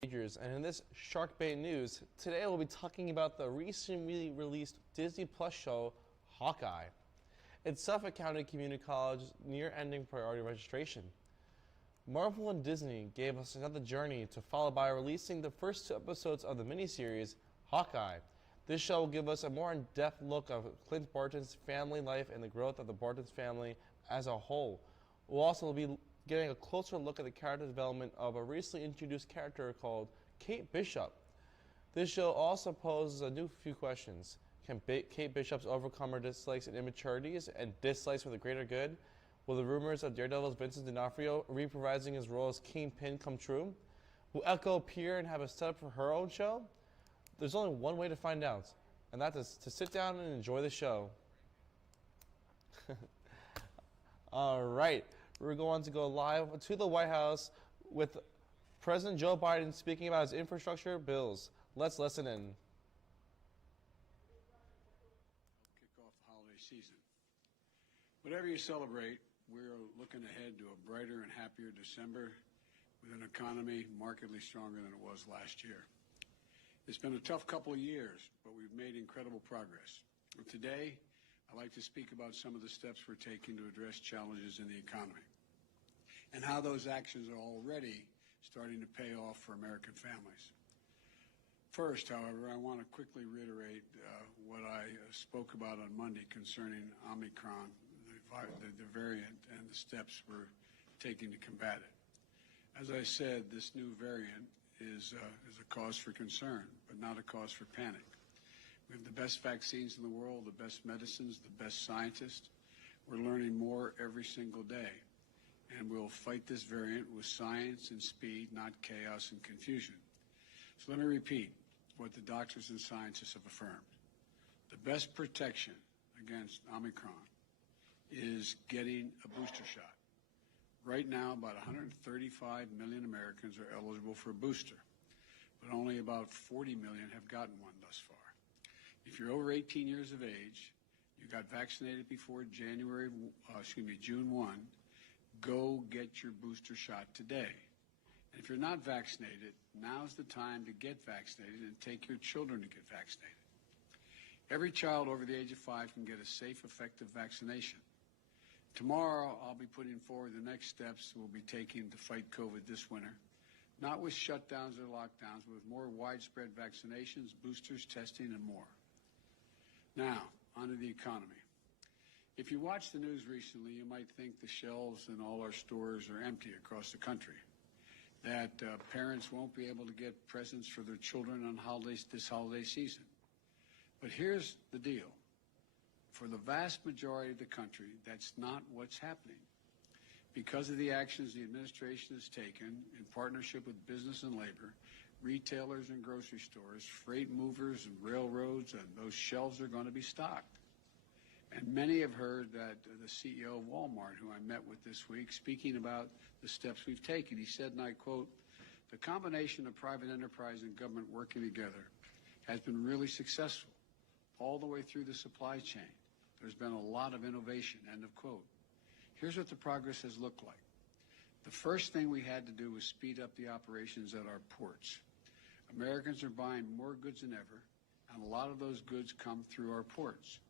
And in this shark bait news, today we'll be talking about the recently released Disney Plus show, Hawkeye. It's Suffolk County Community College near-ending priority registration. Marvel and Disney gave us another journey to follow by releasing the first 2 episodes of the miniseries, Hawkeye. This show will give us a more in-depth look of Clint Barton's family life and the growth of the Barton's family as a whole. We'll also be getting a closer look at the character development of a recently introduced character called Kate Bishop. This show also poses a new few questions. Can Kate Bishop's overcome her dislikes and immaturities and dislikes for the greater good? Will the rumors of Daredevil's Vincent D'Onofrio reprising his role as Kingpin come true? Will Echo appear and have a setup for her own show? There's only one way to find out, and that is to sit down and enjoy the show. All right. We're going to go live to the White House with President Joe Biden speaking about his infrastructure bills. Let's listen in. Kick off the holiday season. Whatever you celebrate, we're looking ahead to a brighter and happier December with an economy markedly stronger than it was last year. It's been a tough couple of years, but we've made incredible progress. And today, I'd like to speak about some of the steps we're taking to address challenges in the economy and how those actions are already starting to pay off for American families. First, however, I want to quickly reiterate what I spoke about on Monday concerning Omicron, the variant, and the steps we're taking to combat it. As I said, this new variant is a cause for concern, but not a cause for panic. We have the best vaccines in the world, the best medicines, the best scientists. We're learning more every single day. And we'll fight this variant with science and speed, not chaos and confusion. So let me repeat what the doctors and scientists have affirmed. The best protection against Omicron is getting a booster shot. Right now, about 135 million Americans are eligible for a booster, but only about 40 million have gotten one thus far. If you're over 18 years of age, you got vaccinated before June 1, go get your booster shot today. And if you're not vaccinated, now's the time to get vaccinated and take your children to get vaccinated. Every child over the age of 5 can get a safe, effective vaccination. Tomorrow, I'll be putting forward the next steps we'll be taking to fight COVID this winter. Not with shutdowns or lockdowns, but with more widespread vaccinations, boosters, testing, and more. Now, onto the economy. If you watched the news recently, you might think the shelves in all our stores are empty across the country, that parents won't be able to get presents for their children on this holiday season. But here's the deal. For the vast majority of the country, that's not what's happening. Because of the actions the administration has taken in partnership with business and labor, retailers and grocery stores, freight movers and railroads, and those shelves are going to be stocked. And many have heard that the CEO of Walmart, who I met with this week, speaking about the steps we've taken. He said, and I quote, "The combination of private enterprise and government working together has been really successful all the way through the supply chain. There's been a lot of innovation," end of quote. Here's what the progress has looked like. The first thing we had to do was speed up the operations at our ports. Americans are buying more goods than ever, and a lot of those goods come through our ports.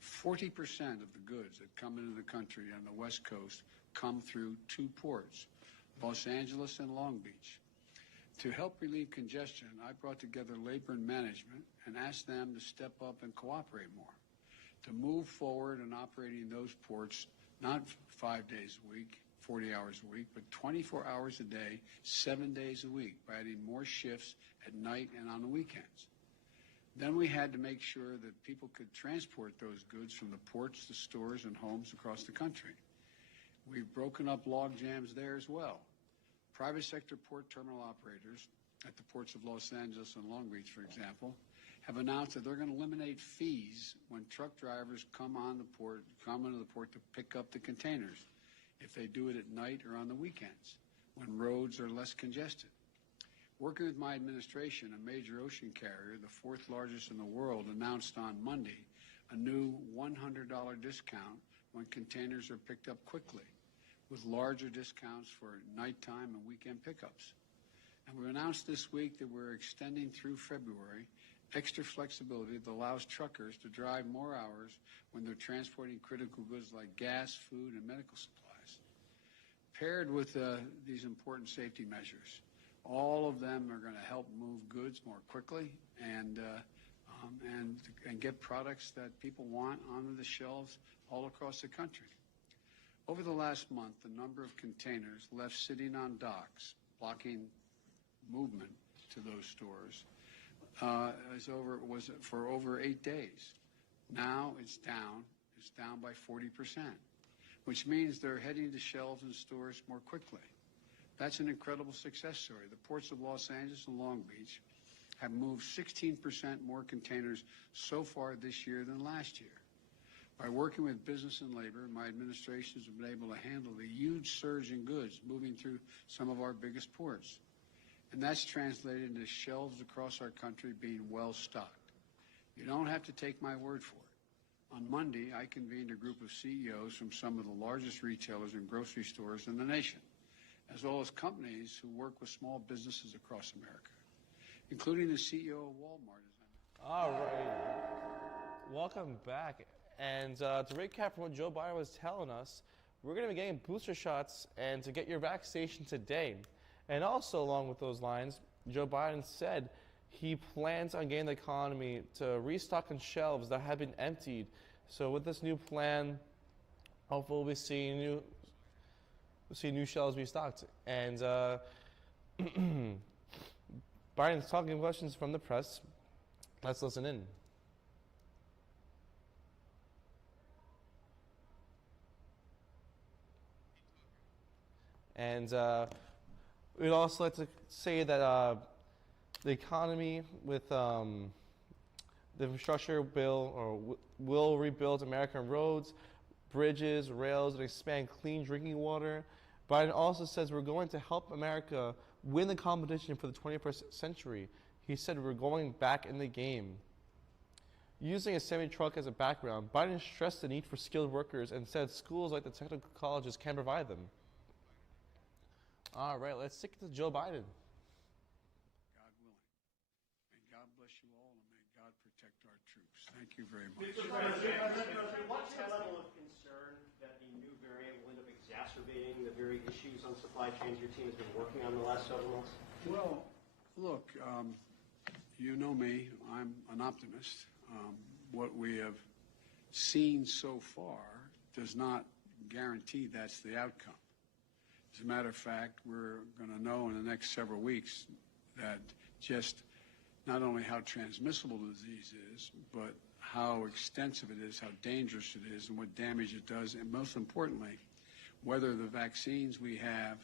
40% of the goods that come into the country on the West Coast come through 2 ports, Los Angeles and Long Beach. To help relieve congestion, I brought together labor and management and asked them to step up and cooperate more, to move forward in operating those ports, not 5 days a week, 40 hours a week, but 24 hours a day, 7 days a week, by adding more shifts at night and on the weekends. Then we had to make sure that people could transport those goods from the ports to stores and homes across the country. We've broken up log jams there as well. Private sector port terminal operators at the ports of Los Angeles and Long Beach, for example, have announced that they're going to eliminate fees when truck drivers come into the port to pick up the containers, if they do it at night or on the weekends, when roads are less congested. Working with my administration, a major ocean carrier, the 4th largest in the world, announced on Monday a new $100 discount when containers are picked up quickly, with larger discounts for nighttime and weekend pickups. And we announced this week that we're extending through February extra flexibility that allows truckers to drive more hours when they're transporting critical goods like gas, food, and medical supplies. Paired with these important safety measures, all of them are going to help move goods more quickly and get products that people want onto the shelves all across the country. Over the last month, the number of containers left sitting on docks, blocking movement to those stores, was for over 8 days. Now it's down by 40%, which means they're heading to shelves and stores more quickly. That's an incredible success story. The ports of Los Angeles and Long Beach have moved 16% more containers so far this year than last year. By working with business and labor, my administration has been able to handle the huge surge in goods moving through some of our biggest ports. And that's translated into shelves across our country being well stocked. You don't have to take my word for it. On Monday, I convened a group of CEOs from some of the largest retailers and grocery stores in the nation, as well as companies who work with small businesses across America, including the CEO of Walmart. All right. Welcome back. And to recap from what Joe Biden was telling us, we're going to be getting booster shots and to get your vaccination today. And also along with those lines, Joe Biden said he plans on getting the economy to restock on shelves that have been emptied. So with this new plan, hopefully we'll see new shelves restocked. And Biden's talking questions from the press. Let's listen in. And we'd also like to say that the economy with the infrastructure bill will rebuild American roads, bridges, rails, and expand clean drinking water. Biden also says we're going to help America win the competition for the 21st century. He said we're going back in the game. Using a semi-truck as a background, Biden stressed the need for skilled workers and said schools like the technical colleges can provide them. All right, let's stick to Joe Biden. God willing. May God bless you all, and may God protect our troops. Thank you very much. Mr. President, what's the level of concern that the new variant will end up exacerbating the very issues on supply chains your team has been working on the last several months? Well, look, you know me. I'm an optimist. What we have seen so far does not guarantee that's the outcome. As a matter of fact, we're going to know in the next several weeks that just not only how transmissible the disease is, but how extensive it is, how dangerous it is, and what damage it does, and most importantly, whether the vaccines we have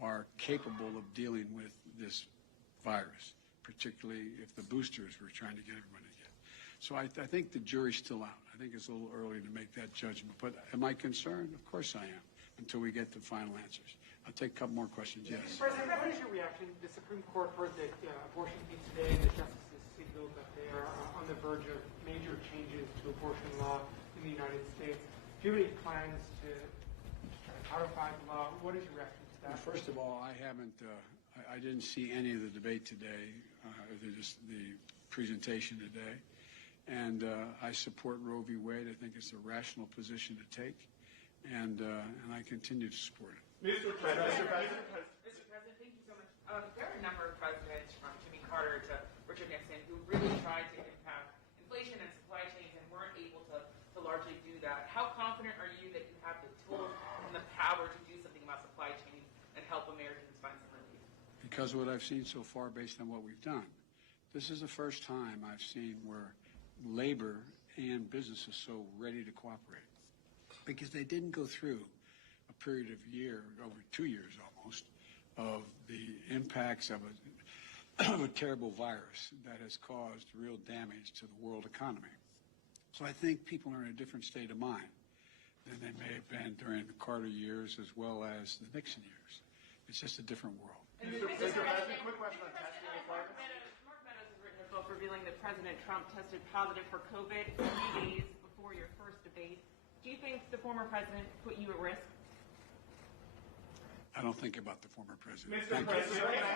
are capable of dealing with this virus, particularly if the boosters we're trying to get everybody to get. So I think the jury's still out. I think it's a little early to make that judgment. But am I concerned? Of course I am, until we get the final answers. I'll take a couple more questions. Yes. President, what is your reaction? The Supreme Court heard that abortion be today. The justices signaled that they are on the verge of major changes to abortion law in the United States. Do you have any plans to try to codify the law? What is your reaction to that? Well, first of all, I haven't. I didn't see any of the debate today, just the presentation today, and I support Roe v. Wade. I think it's a rational position to take, and I continue to support it. Mr. President, thank you so much. There are a number of presidents, from Jimmy Carter to Richard Nixon, who really tried to impact inflation and supply chains and weren't able to largely do that. How confident are you that you have the tools and the power to do something about supply chains and help Americans find some relief? Because of what I've seen so far based on what we've done. This is the first time I've seen where labor and business is so ready to cooperate. Because they didn't go through a period of over 2 years almost, of the impacts of a terrible virus that has caused real damage to the world economy. So I think people are in a different state of mind than they may have been during the Carter years as well as the Nixon years. It's just a different world. Mr. President, quick question on testing requirements. Mark Meadows has written a book revealing that President Trump tested positive for COVID 3 days before your first debate. Do you think the former president put you at risk? I don't think about the former president. Mr. Thank you. President, whatever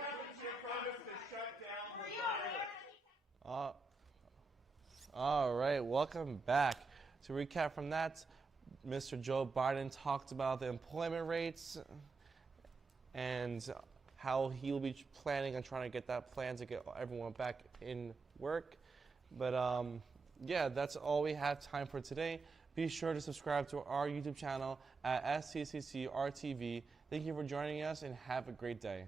happened to your promise to shut down the virus? All right, welcome back. To recap from that, Mr. Joe Biden talked about the employment rates and how he will be planning on trying to get that plan to get everyone back in work. But yeah, that's all we have time for today. Be sure to subscribe to our YouTube channel at SCCC RTV. Thank you for joining us and have a great day.